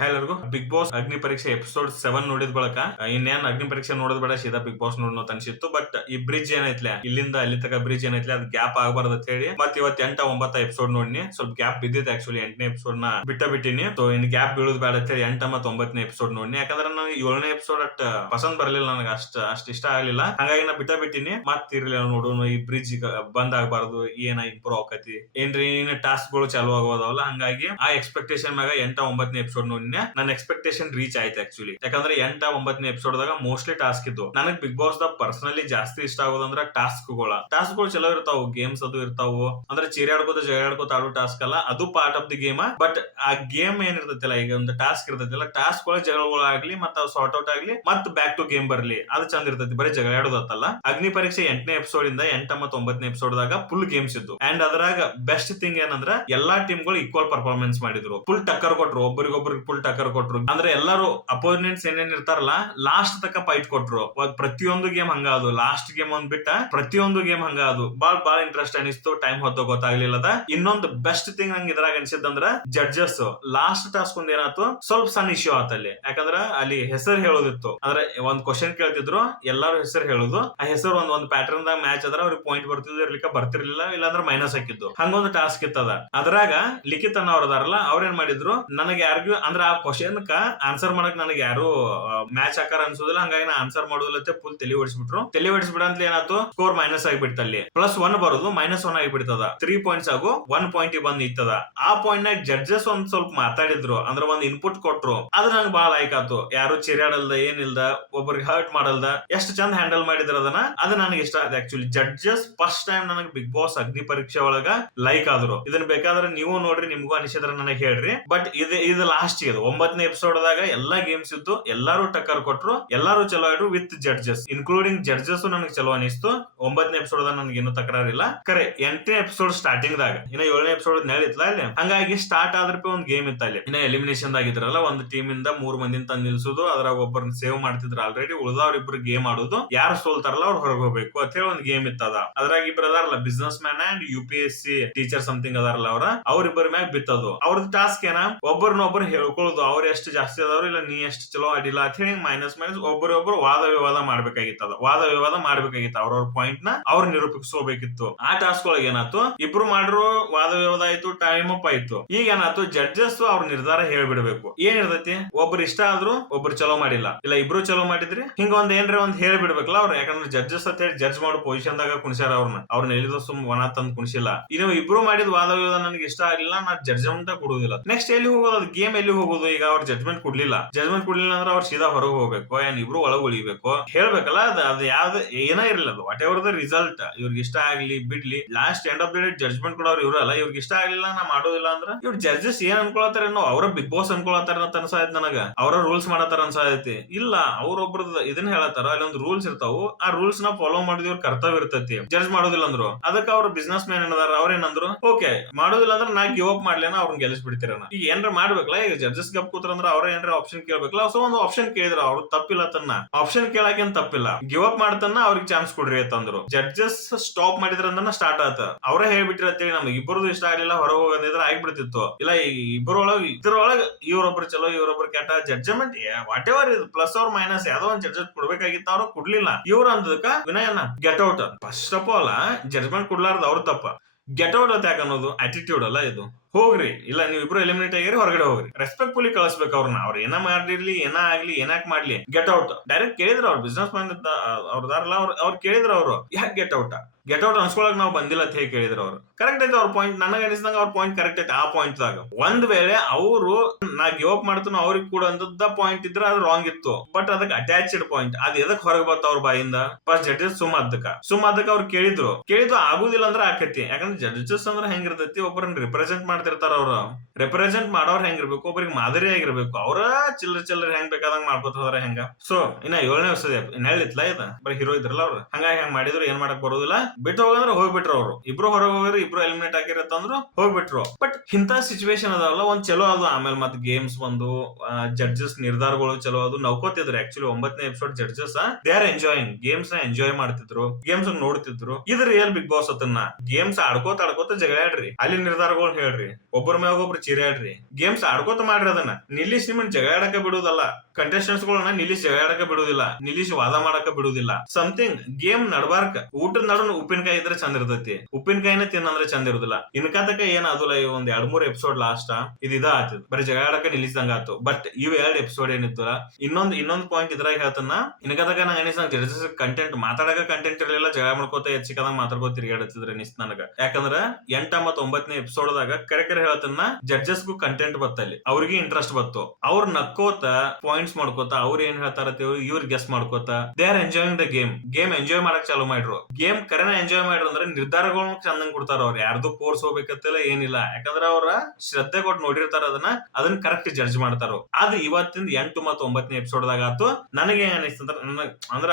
ಎಲ್ಲರಿಗೂ big boss ಅಗ್ನಿ ಪರೀಕ್ಷೆ ಎಪಿಸೋಡ್ 7 ನೋಡಿದ ಬಳಕ ಇನ್ನೇನ್ ಅಗ್ನಿ ಪರೀಕ್ಷೆ ನೋಡೋದ್ ಬೇಡ ಸೀದಾ ಬಿಗ್ ಬಾಸ್ ನೋಡೋಣ ಅನ್ಸಿತ್ತು. ಬಟ್ ಈ ಬ್ರಿಡ್ಜ್ ಏನೈತ್ಲೆ ಇಲ್ಲಿಂದ ಅಲ್ಲಿ ತಕ ಬ್ರಿಡ್ಜ್ ಏನೈತ್ಲೆ ಅದ್ ಗ್ಯಾಪ್ ಆಗಬಾರ್ದು ಅಂತ ಹೇಳಿ ಮತ್ ಇವತ್ 8, 9 ಎಪಿಸೋಡ್ ನೋಡಿನಿ. ಸ್ವಲ್ಪ ಗ್ಯಾಪ್ ಬಿದ್ದಿತ್ತು ಆಕ್ಚುಲಿ 8ನೇ ಎಪಿಸೋಡ್ ನ ಬಿಟ್ಟಿನಿ. ಸೊ ಇನ್ ಗ್ಯಾಪ್ ಬೀಳೋದ್ ಬೇಡ ಅಂತ ಹೇಳಿ 8 ಮತ್ತು 9ನೇ ಎಪಿಸೋಡ್ ನೋಡಿನಿ. ಯಾಕಂದ್ರೆ ನನಗೆ 7ನೇ ಎಪಿಸೋಡ್ ಪಸಂದ್ ಬರ್ಲಿಲ್ಲ, ನನಗೆ ಅಷ್ಟ ಇಷ್ಟ ಆಗ್ಲಿಲ್ಲ. ಹಾಗಾಗಿ ನಾ ಬಿಟ್ಟಿನಿ. ಮತ್ ಇರ್ಲಿ ನೋಡೋಣ, ಈ ಬ್ರಿಡ್ಜ್ ಬಂದ್ ಆಗ್ಬಾರ್ದು, ಏನ ಇಂಪ್ರೂವ್ ಆಕತಿ ಏನ್ರಿ ಟಾಸ್ಕ್ ಗಳು ಚಾಲು ಆಗೋದವಲ್ಲ. ಹಂಗಾಗಿ ಆ ಎಕ್ಸ್ಪೆಕ್ಟೇಷನ್ ಮ್ಯಾಗ 8, 9ನೇ ಎಪಿಸೋಡ್ ನೋಡಿನ ನನ್ನ ಎಕ್ಸ್ಪೆಕ್ಟೇಷನ್ ರೀಚ್ ಆಯ್ತು ಆಕ್ಚುಲಿ. ಯಾಕಂದ್ರೆ 8, 9ನೇ ಎಪಿಸೋಡ್ ದಾಗ ಮೋಸ್ಟ್ಲಿ ಟಾಸ್ಕ್ ಇದ್ದು. ನನಗ್ ಬಿಗ್ ಬಾಸ್ ದಾಗ ಪರ್ಸನಲಿ ಜಾಸ್ತಿ ಇಷ್ಟ ಆಗೋದಂದ್ರ ಟಾಸ್ಕ್ ಗಳು ಚಲೋ ಇರ್ತಾವು, ಗೇಮ್ಸ್ ಅದು ಇರ್ತಾವು. ಅಂದ್ರೆ ಚೀರಾಡ್ಕೋತ ಜಗಾಡ್ಕೋತ ಆಡೋ ಟಾಸ್ಕ್ ಅಲ್ಲ, ಅದು part of the game. But ಆ ಗೇಮ್ ಏನಿರ್ತೈತಿಲ್ಲ, ಈಗ ಒಂದು ಟಾಸ್ಕ್ ಇರ್ತೈತಿಲ್ಲ, ಟಾಸ್ಕ್ ಒಳಗೆ ಜಗಳಗಳು ಆಗ್ಲಿ ಮತ್ತ ಸಾರ್ಟ್ ಔಟ್ ಆಗ್ಲಿ ಮತ್ ಬ್ಯಾಕ್ ಟು ಗೇಮ್ ಬರ್ಲಿ, ಅದು ಚಂದ ಇರ್ತೈತಿ. ಬರೀ ಜಗಳಾಡೋದತ್ತಲ್ಲ. ಅಗ್ನಿ ಪರೀಕ್ಷೆ 8ನೇ ಎಪಿಸೋಡ್ ಇಂದ 8 ಮತ್ತು 9ನೇ ಎಪಿಸೋಡ್ ದಾಗ ಫುಲ್ ಗೇಮ್ಸ್ ಇದ್ದು. ಅಂಡ್ ಅದ್ರಾಗ ಬೆಸ್ಟ್ ಥಿಂಗ್ ಏನಂದ್ರ ಎಲ್ಲಾ ಟೀಮ್ ಗಳು ಈಕ್ವಲ್ ಪರ್ಫಾರ್ಮೆನ್ಸ್ ಮಾಡಿದ್ರು. ಫುಲ್ ಟಕ್ಕರ್ ಕೊಟ್ರು, ಒಬ್ಬರಿಗೊಬ್ಬರಿಗೆ ಫುಲ್ ಟಕ್ಕರ್ ಕೊಟ್ರು. ಅಂದ್ರೆ ಎಲ್ಲರೂ ಅಪೋನೆಂಟ್ಸ್ ಏನೇನ್ ಇರ್ತಾರಲ್ಲ, ಲಾಸ್ಟ್ ತಕ್ಕ ಫೈಟ್ ಕೊಟ್ರು. ಪ್ರತಿಯೊಂದು ಗೇಮ್ ಹಂಗ ಅದು, ಲಾಸ್ಟ್ ಗೇಮ್ ಒಂದ್ ಬಿಟ್ಟ ಪ್ರತಿಯೊಂದು ಗೇಮ್ ಹಂಗ ಅದು. ಬಾಳ ಇಂಟ್ರೆಸ್ಟ್ ಅನಿಸ್ತು. ಟೈಮ್ ಹೊತ್ತು ಗೊತ್ತಾಗ್ಲಿಲ್ಲದ. ಇನ್ನೊಂದು ಬೆಸ್ಟ್ ಥಿಂಗ್ ನಂಗೆ ಇದ್ರಾಗ ಅನ್ಸಿದ್ದಂದ್ರ ಜಡ್ಜಸ್ ಲಾಸ್ಟ್ ಟಾಸ್ಕ್ ಒಂದ್ ಏನಾಯ್ತು, ಸ್ವಲ್ಪ ಸಣ್ಣ ಇಶ್ಯೂ ಆತಲ್ಲಿ. ಯಾಕಂದ್ರ ಅಲ್ಲಿ ಹೆಸರು ಹೇಳೋದಿತ್ತು. ಅಂದ್ರೆ ಒಂದ್ ಕ್ವಶನ್ ಕೇಳ್ತಿದ್ರು, ಎಲ್ಲಾರು ಹೆಸರು ಹೇಳುದು. ಆ ಹೆಸರು ಒಂದ್ ಪ್ಯಾಟರ್ನ್ ದಾಗ ಮ್ಯಾಚ್ ಅದ್ರ ಅವ್ರಿಗೆ ಪಾಯಿಂಟ್ ಬರ್ತಿರ್ಲಿಲ್ಲ, ಇಲ್ಲಾಂದ್ರೆ ಮೈನಸ್ ಹಾಕಿದ್ದು. ಹಂಗೊಂದು ಟಾಸ್ಕ್ ಇತ್ತದ. ಅದ್ರಾಗ ಲಿಖಿತ್ ಅನ್ನ ಅವ್ರದಾರಲ್ಲ, ಅವ್ರೇನ್ ಮಾಡಿದ್ರು, ನನಗೆ ಯಾರಿಗೂ ಅಂದ್ರೆ ಆ ಕ್ವಶನ್ ಆನ್ಸರ್ ಮಾಡಕ್ ನನಗೆ ಯಾರು ಮ್ಯಾಚ್ ಹಾಕಾರ ಅನ್ಸೋದಿಲ್ಲ. ಹಂಗಾಗಿ ನಾ ಆನ್ಸರ್ ಮಾಡೋದಿಲ್ಲ ಫುಲ್ ತಲೆ ಓಡಿಸ್ಬಿಟ್ರು ಅಂತ ಏನಾಯ್ತು, ಸ್ಕೋರ್ ಮೈನಸ್ ಆಗಿಬಿಡ್ತಲ್ಲಿ. +1 ಬರೋದು -1 ಆಗಿಬಿಡ್ತದ. 3 ಪಾಯಿಂಟ್ಸ್ ಆಗು 1 ಪಾಯಿಂಟ್ ಬಂದ್ ಇತ್ತದ. ಆ ಪಾಯಿಂಟ್ ನಾಗ ಜಡ್ಜಸ್ ಒಂದ್ ಸ್ವಲ್ಪ ಮಾತಾಡಿದ್ರು, ಅಂದ್ರೆ ಒಂದ್ ಇನ್ಪುಟ್ ಕೊಟ್ರು. ಅದು ನಂಗೆ ಬಹಳ ಲೈಕ್ ಆಯ್ತು. ಯಾರು ಚಿರಾಡಲ್ದ ಏನಿಲ್ದ, ಒಬ್ಬರಿಗೆ ಹರ್ಟ್ ಮಾಡಲ್ದ, ಎಷ್ಟು ಚಂದ ಹ್ಯಾಂಡಲ್ ಮಾಡಿದ್ರ ಅದನ್ನ. ಅದು ನನಗೆ ಇಷ್ಟ ಆಯ್ತು ಆಕ್ಚುಲಿ. ಜಡ್ಜಸ್ ಫಸ್ಟ್ ಟೈಮ್ ನನಗೆ ಬಿಗ್ ಬಾಸ್ ಅಗ್ನಿ ಪರೀಕ್ಷೆ ಒಳಗ ಲೈಕ್ ಆದ್ರು. ಇದನ್ನ ಬೇಕಾದ್ರೆ ನೀವು ನೋಡ್ರಿ, ನಿಮ್ಗೂ ಅನಿಸಿದ್ರ ನನಗೆ ಹೇಳ್ರಿ. ಬಟ್ ಇದು ಲಾಸ್ಟ್ ಇದು 9ನೇ ಎಪಿಸೋಡ್ ದಾಗ ಎಲ್ಲಾ ಗೇಮ್ಸ್ ಇದ್ದು, ಎಲ್ಲಾರು ಟಕ್ಕರ್ ಕೊಟ್ರು, ಎಲ್ಲಾರು ಚಲೋ order with judges, including judges ನನಗೆ ಚಲೋ ಅನಿಸ್ತು. 9ನೇ ಎಪಿಸೋಡ್ ದಾಗ ನನಗೆ ಏನು ತಕರಾರಿಲ್ಲ. ಕರೆ 8ನೇ ಎಪಿಸೋಡ್ ಸ್ಟಾರ್ಟಿಂಗ್ ದಾಗ ಇನ್ನ 7ನೇ ಎಪಿಸೋಡ್ ನೆಳಿತ್ಲ ಅಲ್ಲಿ. ಹಂಗಾಗಿ ಸ್ಟಾರ್ಟ್ ಆದ್ರಪಿ ಒಂದ್ ಗೇಮ್ ಇತ್ತ ಅಲ್ಲಿ. ಇನ್ನ ಎಲಿಮಿನೇಷನ್ ಆಗಿದ್ರಲ್ಲ, ಒಂದು ಟೀಮ್ ಇಂದ 3 ಮಂದಿನ ತಂದು ನಿಲ್ಸುದು, ಅದ್ರಾಗ ಒಬ್ಬರನ್ನ ಸೇವ್ ಮಾಡ್ತಿದ್ರು ಆಲ್ರೆಡಿ. ಉಳಿದವ್ರಿಬ್ರು ಗೇಮ್ ಆಡುದು, ಯಾರು ಸೋಲ್ತಾರಲ್ಲ ಅವ್ರು ಹೊರಗೆ ಹೋಗ್ಬೇಕು ಅಂತ ಹೇಳಿ ಒಂದ್ ಗೇಮ್ ಇತ್ತದ. ಅದ್ರಾಗ ಇಬ್ರು ಅದಾರಲ್ಲ, businessman and UPSC teacher something ಅದಾರಲ್ಲ, ಅವ್ರಿಬ್ಬರ ಮ್ಯಾಗ ಬಿತ್ತದು. ಅವ್ರದ್ದು ಟಾಸ್ಕ್ ಏನ, ಒಬ್ಬರನ್ನೊಬ್ಬರು ಹೇಳ್ಕೊಳ್ಳೋದು, ಅವ್ರು ಎಷ್ಟು ಜಾಸ್ತಿ ಅದಾವ್ರು, ಇಲ್ಲ ನೀ ಎಷ್ಟು ಚಲೋ ಆಡಿಲ್ಲ ಅಂತ ಹೇಳಿ ಮೈನಸ್ ಒಬ್ಬರೊಬ್ರು ವಾದ ವಿವಾದ ಮಾಡ್ಬೇಕಾಗಿತ್ತದ. ಅವ್ರವ್ರ ಪಾಯಿಂಟ್ ನ ಅವ್ರು ನಿರೂಪಿಸೋಬೇಕಿತ್ತು. ಆ ಟಾಸ್ಕ್ ಒಳಗೆ ಏನಾಯ್ತು, ಇಬ್ರು ಮಾಡ್ರು, ವಾದ ವಿವಾದ ಆಯ್ತು, ಟೈಮ್ ಅಪ್ ಆಯ್ತು. ಈಗ ಏನಾಯ್ತು, ಜಡ್ಜಸ್ ಅವ್ರ ನಿರ್ಧಾರ ಹೇಳ್ಬಿಡ್ಬೇಕು. ಏನ್ ಇರ್ತೈತಿ, ಒಬ್ರು ಇಷ್ಟ ಆದ್ರು, ಒಬ್ರು ಚಲೋ ಮಾಡಿಲ್ಲ, ಇಲ್ಲ ಇಬ್ರು ಚಲೋ ಮಾಡಿದ್ರಿ, ಹಿಂಗ ಒಂದ್ ಏನ್ರ ಒಂದ್ ಹೇಳ್ಬಿಡ್ಬೇಕಲ್ಲ ಅವ್ರು. ಯಾಕಂದ್ರೆ ಜಡ್ಜಸ್ ಅಂತ ಹೇಳಿ ಜಡ್ಜ್ ಮಾಡೋ ಪೊಸಿಷನ್ ದಾಗ ಕುಣಿಸ್ಯಾರ ಅವ್ರನ್ನ ಎಲ್ಲಿದ ಸುಮ್ ವನ ತಂದ್ ಕುಣಿಸಿಲ್ಲ. ಇನ್ನು ಇಬ್ರು ಮಾಡಿದ ವಾದ ವಿವಾದ ನನಗೆ ಇಷ್ಟ ಆಗಿಲ್ಲ, ನಾ ಜಡ್ಜ್ಮೆಂಟ್ ಕೊಡುದಿಲ್ಲ. ನೆಕ್ಸ್ಟ್ ಎಲ್ಲಿ ಹೋಗೋದು, ಅದು ಗೇಮ್ ಎಲ್ಲಿ ಹೋಗೋದು. ಈಗ ಅವ್ರ ಜಡ್ಜ್ಮೆಂಟ್ ಕೊಡ್ಲಿಲ್ಲ ಅಂದ್ರೆ ಅವ್ರು ಸೀದಾ ಹೊರಗೆ ಹೋಗ್ಬೇಕು, ಏನ್ ಇಬ್ರು ಒಳಗ್ ಉಳಿಬೇಕು, ಹೇಳ್ಬೇಕಲ್ಲ. ಅದು ಯಾವ್ದು ಏನೇ ಇರಲಿಲ್ಲ, ಅದು ವಾಟ್ ಎವರ್ ದ ರಿಸಲ್ಟ್, ಇವ್ರಿಗೆ ಇಷ್ಟ ಆಗ್ಲಿ ಬಿಡ್ಲಿ, last end of the day judgement ಕೊಡೋರು ಇವ್ರಲ್ಲ. ಇವ್ರಿಗೆ ಇಷ್ಟ ಆಗ್ಲಿಲ್ಲ, ನಾ ಮಾಡೋದಿಲ್ಲ ಅಂದ್ರೆ ಇವ್ರು ಜಡ್ಜಸ್ ಏನ್ ಅನ್ಕೊಳತಾರ, ಅವ್ರ ಬಿಗ್ ಬಾಸ್ ಅನ್ಕೊಳತಾರ ಅಂತ ಅನ್ಸಾಯ್ತು ನನಗ. ಅವ್ರ ರೂಲ್ಸ್ ಮಾಡತಾರ ಅನ್ಸಾಯ್ತಿ. ಇಲ್ಲ, ಅವ್ರೊಬ್ರದ್ದು ಇದನ್ನ ಹೇಳತಾರ, ಅಲ್ಲಿ ಒಂದು ರೂಲ್ಸ್ ಇರ್ತಾವು. ಆ ರೂಲ್ಸ್ ನ ಫಾಲೋ ಮಾಡಿದವ್ರ ಕರ್ತವ್ಯ ಇರ್ತೈತಿ. ಜಡ್ಜ್ ಮಾಡೋದಿಲ್ಲ ಅಂದ್ರು, ಅದಕ್ಕೆ ಅವ್ರ ಬಿಸ್ನೆಸ್ ಮ್ಯಾನ್ ಏನದಾರ, ಅವ್ರೇನಂದ್ರು, ಓಕೆ ಮಾಡೋದಿಲ್ಲ ಅಂದ್ರೆ ನಾ ಗಿವ್ ಅಪ್ ಮಾಡ್ಲೇನ, ಅವ್ರನ್ನ ಗೆಲ್ಲಿಸ್ಬಿಡ್ತೀರ. ಈಗ ಏನ್ರ ಮಾಡ್ಬೇಕಲ್ಲ, ಈಗ ಜಡ್ಜಸ್ ಗಪ್ ಕೂತ್ರಂದ್ರ ಅವ್ರ ಏನ್ರ ಆಪ್ಷನ್ ಕೇಳ್ಬೇಕಲ್ಲ. ಸೊ ಒಂದು ಆಪ್ಷನ್ ಕೇಳಿದ್ರ ಅವ್ರು ತಪ್ಪಿಲ್ಲ ತನ್ನ ಆಪ್ಷನ್ ಕೇಳಾಕೇನ್ ತಪ್ಪಿಲ್ಲ. ಗಿವ್ ಅಪ್ ಮಾಡ್ತಾನ, ಅವ್ರಿಗೆ ಚಾನ್ಸ್ ಕೊಡ್ರಿ ಅಂತಂದ್ರು. ಜಡ್ಜಸ್ ಸ್ಟಾಪ್ ಮಾಡಿದ್ರ ಸ್ಟಾರ್ಟ್ ಆತ. ಅವರೇ ಹೇಳ್ಬಿಟ್ಟಿರತ್ತೇಳಿ, ನಮ್ಗೆ ಇಬ್ಬರದು ಇಷ್ಟ ಆಗ್ಲಿಲ್ಲ, ಹೊರ ಹೋಗೋದಿದ್ರೆ ಆಗ್ಬಿಡ್ತಿತ್ತು. ಇಲ್ಲ, ಇದ್ರೊಳಗ ಇವ್ರೊಬ್ರು ಚಲೋ ಇವ್ರೊಬ್ರು ಕೆಟ್ಟ, ಜಡ್ಜ್ಮೆಂಟ್ ವಾಟ್ ಎವರ್ ಇದು ಪ್ಲಸ್ ಅವ್ರ ಮೈನಸ್ ಯಾವ್ದೋ ಒಂದ್ ಜಡ್ಜಸ್ ಕೊಡ್ಬೇಕಾಗಿತ್ತು, ಅವ್ರು ಕೊಡ್ಲಿಲ್ಲ. ಇವ್ರು ಅಂದಕ್ಕ ವಿನಯನ get out. First of all judgment ಕೊಡ್ಲಾರ್ದು ಅವ್ರ ತಪ್ಪ. ಗೆಟ್ ಔಟ್ ಅಂತ ಯಾಕೆ ಅನ್ನೋದು ಆಟಿಟ್ಯೂಡ್ ಅಲ್ಲ ಇದು. ಹೋಗ್ರಿ, ಇಲ್ಲ ನೀವು ಇಬ್ರು ಎಲಿಮಿನೇಟ್ ಆಗಿರಿ, ಹೊರಗಡೆ ಹೋಗ್ರಿ. ರೆಸ್ಪೆಕ್ಟ್ಫುಲಿ ಕಳಿಸ್ಬೇಕು ಅವ್ರನ್ನ. ಅವ್ರು ಏನ ಮಾಡಿರ್ಲಿ, ಏನ ಆಗ್ಲಿ, ಏನಾಕ್ ಮಾಡ್ಲಿ, ಗೆಟ್ ಔಟ್. ಡೈರೆಕ್ಟ್ ಕೇಳಿದ್ರು ಅವ್ರು, ಬಿಸ್ನೆಸ್ ಮ್ಯಾನ್ ಅವ್ರದಾರಲ್ಲ, ಅವ್ರು ಕೇಳಿದ್ರು, ಅವ್ರು ಯಾಕೆ ಗೆಟ್ ಔಟ್ ಅನ್ಸ್ಕೊಳಕ್ ನಾವು ಬಂದಿಲ್ಲ ಅಂತ ಹೇಳಿ ಕೇಳಿದ್ರು ಅವ್ರು. ಕರೆಕ್ಟ್ ಐತೆ ಅವ್ರ ಪಾಯಿಂಟ್. ನನಗೆ ಅನಿಸಿದಂಗ ಅವ್ರ ಪಾಯಿಂಟ್ ಕರೆಕ್ಟ್ ಐತೆ. ಆ ಪಾಯಿಂಟ್ ದಾಗ ಒಂದ್ ವೇಳೆ ಅವರು ನಾ ಗಿವ್ ಅಪ್ ಮಾಡ್ತಾನ ಅವ್ರಿಗೆ ಕೂಡ ಅಂತದ ಪಾಯಿಂಟ್ ಇದ್ರೆ ಅದು ರಾಂಗ್ ಇತ್ತು. ಬಟ್ ಅದಕ್ಕೆ ಅಟ್ಯಾಚ್ಡ್ ಪಾಯಿಂಟ್, ಅದ್ ಎದಕ್ ಹೊರಗೆ ಬರ್ತಾವ ಅವ್ರ ಬಾಯಿಂದ. ಫಸ್ಟ್ ಜಡ್ಜಸ್ ಸುಮ್ಮದಕ್ಕ ಅವ್ರು ಕೇಳಿದ್ರು ಆಗುದಿಲ್ಲ ಅಂದ್ರೆ ಆಕತಿ. ಯಾಕಂದ್ರೆ ಜಡ್ಜಸ್ ಅಂದ್ರೆ ಹೆಂಗಿರ್ತೈತಿ, ಒಬ್ಬರನ್ನ ರಿಪ್ರೆಸೆಂಟ್ ಮಾಡ್ತಿರ್ತಾರ. ಅವ್ರು ರೆಪ್ರೆಸೆಂಟ್ ಮಾಡೋರ್ ಹೆಂಗಿರ್ಬೇಕು, ಒಬ್ಬರಿಗೆ ಮಾದರಿ ಆಗಿರ್ಬೇಕು. ಅವ್ರ ಚಿಲ್ಲರ್ ಹೆಂಗ್ ಬೇಕಾದಂಗ್ ಮಾಡ್ಕೊತ ಹೋದ್ರ ಹೆಂಗ. ಸೊ ಇನ್ನ 7ನೇ ವರ್ಷದ ಹೇಳಿತ್ಲ ಇದ, ಬರೀ ಹೀರೋ ಇದ್ರಲ್ಲ ಅವ್ರು. ಹಂಗಾಗಿ ಹೆಂಗ್ ಮಾಡಿದ್ರು, ಏನ್ ಮಾಡಕ್ ಬರೋದಿಲ್ಲ. ಬಿಟ್ಟು ಹೋಗಂದ್ರೆ ಹೋಗ್ಬಿಟ್ರು ಅವ್ರು ಇಬ್ರು ಹೊರಗೆ ಹೋಗ್ರಿ ಇಬ್ರು ಎಲಿಮಿನೇಟ್ ಆಗಿರತ್ತಂದ್ರು ಹೋಗ್ಬಿಟ್ರು. ಬಟ್ ಇಂತ ಸಿಚುವೇಶನ್ ಅದಾವಲ್ಲ ಒಂದ್ ಚಲೋ ಅದು. ಆಮೇಲೆ ಮತ್ತೆ ಗೇಮ್ಸ್ ಬಂದು ಜಡ್ಜಸ್ ನಿರ್ಧಾರಗಳು ಚಲೋ ಅದು ನವ್ಕೋತಿದ್ರು. ಆಕ್ಚುಲಿ 9ನೇ episode judges they are enjoying games ನ ಎಂಜಾಯ್ ಮಾಡ್ತಿದ್ರು, ಗೇಮ್ಸ್ ನೋಡ್ತಿದ್ರು. ಇದು ರಿಯಲ್ ಬಿಗ್ ಬಾಸ್ ಅದನ್ನ ಗೇಮ್ಸ್ ಆಡ್ಕೋತ ಜಗಳಾಡ್ರಿ, ಅಲ್ಲಿ ನಿರ್ಧಾರಗಳು ಹೇಳ್ರಿ, ಒಬ್ಬರ ಮ್ಯಾಗ ಒಬ್ರು ಚಿರಾಡ್ರಿ, ಗೇಮ್ಸ್ ಆಡ್ಕೋತ ಮಾಡ್ರಿ. ಅದನ್ನ ನಿಲ್ಲಿಸಿ ನಿಮ್ಮನ್ನ ಜಗಳಾಡಕ ಬಿಡುವುದಲ್ಲ, ಕಂಟೆಸ್ಟೆಂಟ್ಸ್ ಗಳನ್ನ ನಿಲ್ಲಿಸಿ ಜಗಳಾಡಕ ಬಿಡುವುದಿಲ್ಲ, ನಿಲ್ಲಿಸಿ ವಾದ ಮಾಡಕ ಬಿಡುವುದಿಲ್ಲ. ಸಮಥಿಂಗ್ ಗೇಮ್ ನಡ್ಬಾರ್ಕ ಊಟದ ನಡು ಉಪ್ಪಿನಕಾಯಿ ಇದ್ರೆ ಚಂದ ಇರ್ತೈತಿ, ಉಪ್ಪಿನಕಾಯಿನ ತಿನ್ನಂದ್ರೆ ಚಂದ ಇರುದಿಲ್ಲ. ಇನ್ಕಾತಕ ಏನ್ ಆದುಲ್ಲ ಒಂದ್ 2-3 ಎಪಿಸೋಡ್ ಲಾಸ್ಟ್ ಇದ ಆತದ, ಬರೀ ಜಗಳಾಡಕ ನಿಲ್ಲಿಸಿದಂಗ ಆತು. ಬಟ್ ಇವ್ 2 ಎಪಿಸೋಡ್ ಏನಿತ್ತಲ್ಲ, ಇನ್ನೊಂದ್ ಪಾಯಿಂಟ್ ಇದ್ರಾಗ ಹೇಳ್ತನ. ಇನ್ಕಾತಕ ನಂಗೆ ಅನಿಸ್ತಂಗ ಜಡ್ಜಸ್ ಕಂಟೆಂಟ್ ಮಾತಾಡಕ ಕಂಟೆಂಟ್ ಇರಲಿಲ್ಲ, ಜಗಳ ಮಾಡ್ಕೋತ ಹೆಚ್ಚಿಕದಂಗ ಮಾತಾಡ್ಕೋತ ತಿರ್ಗಾಡತ್ತಿದ್ರ ಅನಿಸ್ತ ನನಗ. ಯಾಕಂದ್ರ 8 ಮತ್ತು 9ನೇ ಎಪಿಸೋಡ್ದಾಗ ಕರೆ ಹೇಳ್ತನ ಜಡ್ಜಸ್ಗೂ ಕಂಟೆಂಟ್ ಬತ್ತಲ್ಲಿ, ಅವ್ರಿಗೆ ಇಂಟ್ರೆಸ್ಟ್ ಬತ್ತು. ಅವ್ರ ನಕ್ಕೋತ ಪಾಯಿಂಟ್ಸ್ ಮಾಡ್ಕೋತ ಅವ್ರ ಏನ್ ಹೇಳ್ತಾರ ಇವ್ರ ಗೆಸ್ ಮಾಡ್ಕೋತ they are enjoying the game enjoy ಮಾಡಕ್ ಚಾಲೂ ಮಾಡ್ರು. ಗೇಮ್ ಕರೆನ ಎಂಜಾಯ್ ಮಾಡ್ರು ಅಂದ್ರೆ ನಿರ್ಧಾರಗಳನ್ನ ಚಂದಂಗ್ ಕೊಡ್ತಾರ. ಅವ್ರು ಯಾರ್ದು ಕೋರ್ಸ್ ಹೋಗ್ಬೇಕಂತಿಲ್ಲ ಏನಿಲ್ಲ, ಯಾಕಂದ್ರ ಅವ್ರ ಶ್ರದ್ಧೆ ಕೊಟ್ಟು ನೋಡಿರ್ತಾರ ಅದನ್ನ ಕರೆಕ್ಟ್ ಜಡ್ಜ್ ಮಾಡ್ತಾರ. ಅದು ಇವತ್ತಿಂದ 8 ಮತ್ತು 9ನೇ ಎಪಿಸೋಡ್ದಾಗ ಆತು. ನನಗೆ ಏನ್ ಅನಿಸ್ತಂದ್ರ ಅಂದ್ರ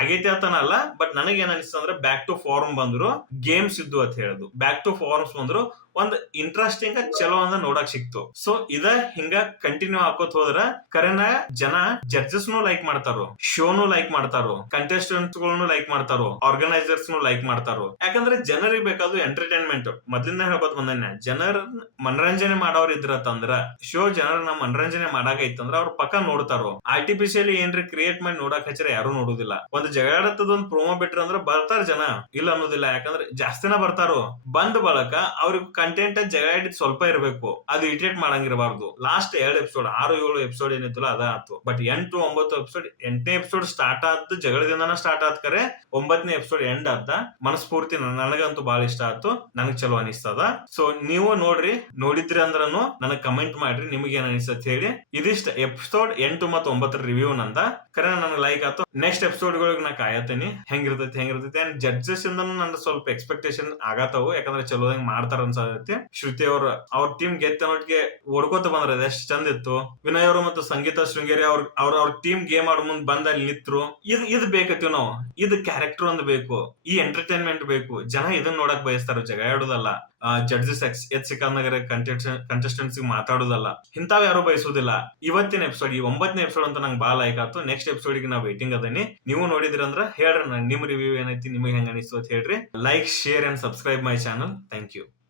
ಆಗೈತಿ ಅಂತನಲ್ಲ, ಬಟ್ ನನಗೆ ಏನ್ ಅನಿಸ್ತಂದ್ರ ಬ್ಯಾಕ್ ಟು ಫಾರ್ಮ್ ಬಂದ್ರು, ಗೇಮ್ಸ್ ಇದ್ದು ಅಂತ ಹೇಳುದು, ಬ್ಯಾಕ್ ಟು ಫಾರ್ಮ್ಸ್ ಬಂದ್ರು, ಒಂದ್ ಇಂಟ್ರೆಸ್ಟಿಂಗ್ ಚಲೋ ಅಂದ ನೋಡಕ್ ಸಿಕ್ತು. ಸೊ ಇದ ಹಿಂಗ ಕಂಟಿನ್ಯೂ ಹಾಕೋತ್ ಹೋದ್ರ ಕರೆನ ಜನ ಜಡ್ಜಸ್ ನು ಲೈಕ್ ಮಾಡ್ತಾರೋ, ಶೋನು ಲೈಕ್ ಮಾಡ್ತಾರೋ, ಕಂಟೆಸ್ಟೆಂಟ್ಸ್ ಗಳನ್ನು ಲೈಕ್ ಮಾಡ್ತಾರೋ, ಆರ್ಗನೈಸರ್ಸ್ ನು ಲೈಕ್ ಮಾಡ್ತಾರೋ. ಯಾಕಂದ್ರೆ ಜನರಿಗೆ ಬೇಕಾದ್ರು ಎಂಟರ್ಟೈನ್ಮೆಂಟ್. ಮೊದ್ಲಿಂದ ಹೇಳ್ಕೊತ ಬಂದ ಜನರ ಮನರಂಜನೆ ಮಾಡೋರ್ ಇದ್ರತ್ತಂದ್ರ ಶೋ ಜನರನ್ನ ಮನರಂಜನೆ ಮಾಡಾಕೈತಂದ್ರ ಅವ್ರ ಪಕ್ಕ ನೋಡ್ತಾರೋ. ಆರ್ಟಿಫಿಷಿಯಲಿ ಏನ್ರಿ ಕ್ರಿಯೇಟ್ ಮಾಡಿ ನೋಡಕ್ ಹಚ್ಚಿರ ಯಾರು ನೋಡುದಿಲ್ಲ. ಒಂದ್ ಜಗಳಾಡತ್ತದ ಒಂದ್ ಪ್ರೋಮೋ ಬಿಟ್ರ ಅಂದ್ರ ಬರ್ತಾರ ಜನ, ಇಲ್ಲ ಅನ್ನೋದಿಲ್ಲ. ಯಾಕಂದ್ರೆ ಜಾಸ್ತಿನ ಬರ್ತಾರೋ. ಬಂದ್ ಬಳಕ ಅವ್ರಿಗೆ ಕಂಟೆಂಟ್ ಜಗಳಾಡಿದ್ ಸ್ವಲ್ಪ ಇರಬೇಕು, ಅದು ಇರಿಟೇಟ್ ಮಾಡಂಗಿರಬಾರ್ದು. ಲಾಸ್ಟ್ 2 ಎಪಿಸೋಡ್ 6-7 ಎಪಿಸೋಡ್ ಏನಿತ್ತಲ್ಲ ಅದ ಆತು. ಬಟ್ 8-9 ಎಪಿಸೋಡ್, 8ನೇ ಎಪಿಸೋಡ್ ಸ್ಟಾರ್ಟ್ ಆದ್ದು ಜಗಳದಿಂದಾನ ಸ್ಟಾರ್ಟ್ ಆತ್. ಕರೆ 9ನೇ ಎಪಿಸೋಡ್ ಎಂಡ್ ಆದ ಮನಸ್ಫೂರ್ತಿ ನನಗಂತೂ ಬಹಳ ಇಷ್ಟ ಆಯ್ತು, ನನಗ್ ಚಲೋ ಅನಿಸ್ತದ. ಸೊ ನೀವು ನೋಡ್ರಿ, ನೋಡಿದ್ರಿ ಅಂದ್ರನು ನನಗ್ ಕಮೆಂಟ್ ಮಾಡ್ರಿ ನಿಮ್ಗೆ ಏನ್ ಅನಿಸ್ತತ್ ಹೇಳಿ. ಇದಿಷ್ಟ ಎಪಿಸೋಡ್ 8 ಮತ್ತು 9 ರಿವ್ಯೂ ನಂದ. ಕರೆ ನನಗ್ ಲೈಕ್ ಆಯ್ತು. ನೆಕ್ಸ್ಟ್ ಎಪಿಸೋಡ್ ಗಳಿಗೆ ನಾ ಕಾಯತೀನಿ ಹೆಂಗಿರ್ತೈತಿ. ಅಂಡ್ ಜಡ್ಜಸ್ ಇಂದ ನನ್ ಸ್ವಲ್ಪ ಎಕ್ಸ್ಪೆಕ್ಟೇಷನ್ ಆಗತ್ತವು, ಯಾಕಂದ್ರೆ ಚಲೋದಂಗ್ ಮಾಡ್ತಾರ ಅನ್ಸತ್ತೆ. ಶ್ರುತಿ ಅವ್ರ ಟೀಮ್ ಗೆತ್ತನೊಟ್ಟಿಗೆ ಓಡ್ಕೋತ ಬಂದ್ರ ಎಷ್ಟ್ ಚಂದ ಇತ್ತು. ವಿನಯ್ ಅವರು ಮತ್ತು ಸಂಗೀತ ಶೃಂಗೇರಿ ಅವ್ರ ಟೀಮ್ ಗೇಮ್ ಆಡೋ ಮುಂದ್ ಬಂದ ಅಲ್ಲಿ ನಿತ್ರು. ಇದು ಬೇಕತ್ತೀವಿ ನಾವು, ಇದು ಕ್ಯಾರೆಕ್ಟರ್ ಒಂದು ಬೇಕು, ಈ ಎಂಟರ್ಟೈನ್ಮೆಂಟ್ ಬೇಕು. ಜನ ಇದನ್ನ ನೋಡಕ್ ಬಯಸ್ತಾರ, ಜಗಾಡೋದಲ್ಲ. ಜಡ್ಜಸ್ ಸಿಕ್ಕಂದಾಗ ಕಂಟೆಸ್ಟೆಂಟ್ಸ್ ಮಾತಾಡೋದಲ್ಲ, ಇಂತಾವ್ ಯಾರು ಬಯಸುದಿಲ್ಲ. ಇವತ್ತಿನ ಎಪಿಸೋಡ್, ಈ 9ನೇ ಎಪಿಸೋಡ್ ಅಂತ ನಂಗೆ ಬಾಳ ಲೈಕ್ ಆಯ್ತು. ನೆಕ್ಸ್ಟ್ ಎಪಿಸೋಡ್ ಗೆ ನಾ ವೇಟಿಂಗ್ ಅದನಿ. ನೀವು ನೋಡಿದ್ರಂದ್ರ ಹೇಳ್ರಿ ನಿಮ್ ರಿವ್ಯೂ ಏನೈತಿ, ನಿಮಗೆ ಹೆಂಗ ಅನಿಸ್ತು ಅಂತ ಹೇಳ್ರಿ. Like, share and subscribe my channel. Thank you.